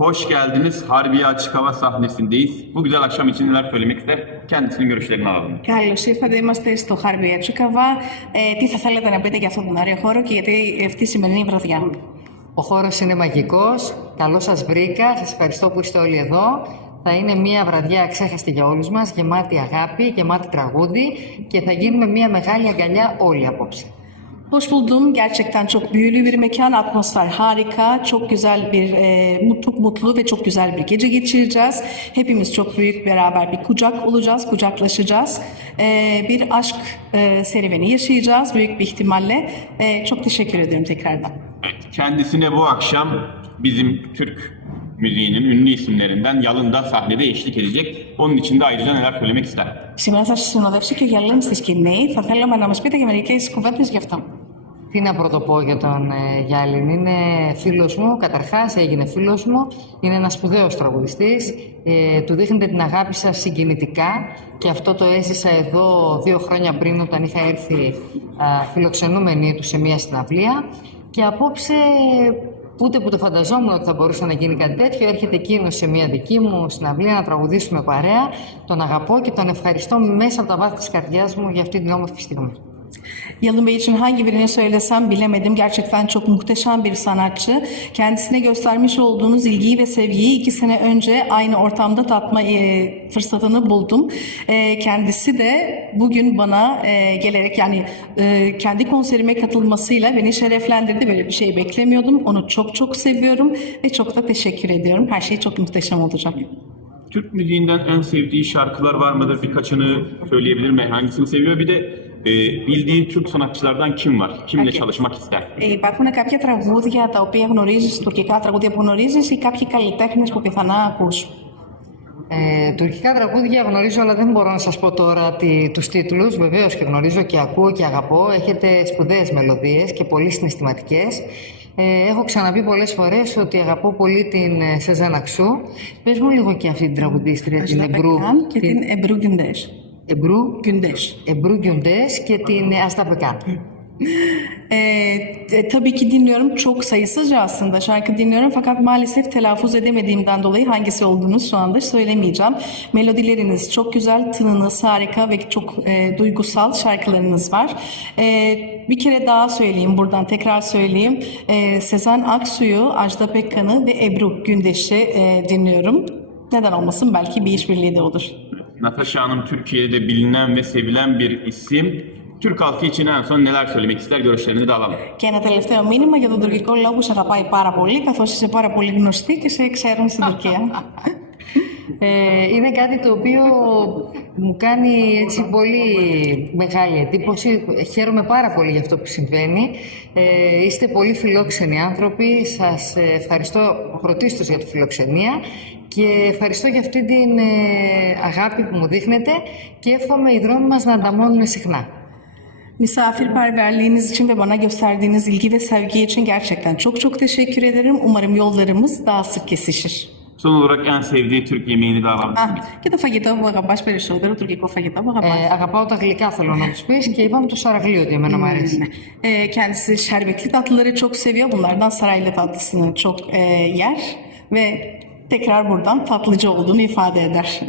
Hoş geldiniz. Harbiye Açık Hava sahnesindeyiz. Bu güzel akşam için neler söylemek ister? Kendisinin görüşlerini alalım. Καλώς ήρθατε, είμαστε στο Harbiye Τσούκαβα. Τι θα θέλετε να πείτε για αυτόν τον ωραίο χώρο και γιατί αυτή η σημερινή βραδιά? Ο χώρος είναι μαγικός. Καλώς σας βρήκα. Σας ευχαριστώ που είστε όλοι εδώ. Θα είναι μια βραδιά αξέχαστη για όλους μας, gεμάτη αγάπη, gεμάτη τραγούδι και θα γίνουμε μια μεγάλη aγκαλιά όλοι απόψε. Hoş buldum. Gerçekten çok büyülü bir mekan, atmosfer harika, çok güzel bir, çok mutlu ve çok güzel bir gece geçireceğiz. Hepimiz çok büyük beraber bir kucak olacağız, kucaklaşacağız. Bir aşk serüveni yaşayacağız büyük bir ihtimalle. Çok teşekkür ediyorum tekrardan. Evet, kendisine bu akşam bizim Türk müziğinin ünlü isimlerinden Yalın da sahnede eşlik edecek. Onun için de ayrıca neler söylemek ister? Σήμερα θα σας συνοδεύσει και ο Γιαλίνης στη σκηνή. Θα θέλαμε να μας πείτε και μερικές κουβέντες γι' αυτό. Τι να πρωτοπώ για τον Γιάλιν, είναι φίλος μου, καταρχάς έγινε φίλος μου, είναι ένας σπουδαίος τραγουδιστής, του δείχνετε την αγάπη σας συγκινητικά και αυτό το έζησα εδώ 2 χρόνια πριν όταν είχα έρθει φιλοξενούμενοι του σε μια συναυλία και απόψε ούτε που το φανταζόμουν ότι θα μπορούσε να γίνει κάτι τέτοιο, έρχεται εκείνος σε μια diki μου συναυλία να τραγουδήσουμε παρέα, τον αγαπώ και τον ευχαριστώ μέσα από τα βάθη της καρδιάς μου για αυτή την όμορφη στιγμή. Yalın Bey için hangi birini söylesem bilemedim. Gerçekten çok muhteşem bir sanatçı. Kendisine göstermiş olduğunuz ilgiyi ve sevgiyi 2 sene önce aynı ortamda tatma fırsatını buldum. Kendisi de bugün bana gelerek yani kendi konserime katılmasıyla beni şereflendirdi. Böyle bir şey beklemiyordum. Onu çok çok seviyorum ve çok da teşekkür ediyorum. Her şey çok muhteşem olacak. Türk müziğinden en sevdiği şarkılar var mıdır? Birkaçını söyleyebilir mi? Hangisini seviyor? Bir de bildiğin Türk sanatçılardan kim var? Kimle çalışmak ister? Υπάρχουν κάποια τραγούδια τα οποία γνωρίζεις, τουρκικά τραγούδια που γνωρίζεις ή κάποιοι καλλιτέχνες που πιθανά ακούς? Τουρκικά τραγούδια γνωρίζω, αλλά δεν μπορώ να σας πω τώρα τους τίτλους. Βεβαίως και γνωρίζω και ακούω και αγαπώ. Έχετε σπουδαίες μελωδίες και πολύ συναισθηματικές. Έχω ξαναπεί πολλές φορές ότι αγαπώ πολύ την Σεζάν Αξού. Πες μου λίγο και αυτή την τραγουδίστρια, την Εμπρού. Και την Εμπρού Γκιουντές. Εμπρού Γκιουντές και την Ασταπεκάν. Tabii ki dinliyorum. Çok sayısızca aslında şarkı dinliyorum. Fakat maalesef telaffuz edemediğimden dolayı hangisi olduğunu şu anda söylemeyeceğim. Melodileriniz çok güzel, tınınız harika ve çok duygusal şarkılarınız var. Bir kere daha söyleyeyim, buradan tekrar söyleyeyim. Sezen Aksu'yu, Ajda Pekkan'ı ve Ebru Gündeş'i dinliyorum. Neden olmasın? Belki bir işbirliği de olur. Natasha Hanım Türkiye'de bilinen ve sevilen bir isim. Türk halkı için en son neler söylemek ister? Görüşlerini de alalım. Και ένα τελευταίο μήνυμα για τον τουρκικό λαό που σε αγαπάει πάρα πολύ, καθώς είσαι πάρα πολύ γνωστή και σε ξέρουν στην Τουρκία. Είναι κάτι το οποίο μου κάνει έτσι πολύ μεγάλη εντύπωση. Χαίρομαι πάρα πολύ για αυτό που συμβαίνει. Είστε πολύ φιλόξενοι άνθρωποι. Σας ευχαριστώ πρωτίστως για τη φιλοξενία και ευχαριστώ για αυτή την αγάπη που μου δείχνετε και εύχομαι οι δρόμοι μας να ανταμώνουν συχνά. Misafirperverliğiniz için ve bana gösterdiğiniz ilgi ve sevgi için gerçekten çok çok teşekkür ederim. Umarım yollarımız daha sık kesişir. Son olarak en sevdiği Türk yemeğini de alalım. Και το φαγητό που αγαπάς περισσότερο, τουρκικό φαγητό που αγαπάς? Αγαπάω τα γλυκά, θέλω να τους πεις, και είπαμε το σαραγλί ότι εμένα μου αρέσει. Kendisi şerbetli tatlıları çok seviyor. Bunlardan saraylı tatlısını çok yer ve tekrar buradan tatlıcı olduğunu ifade eder.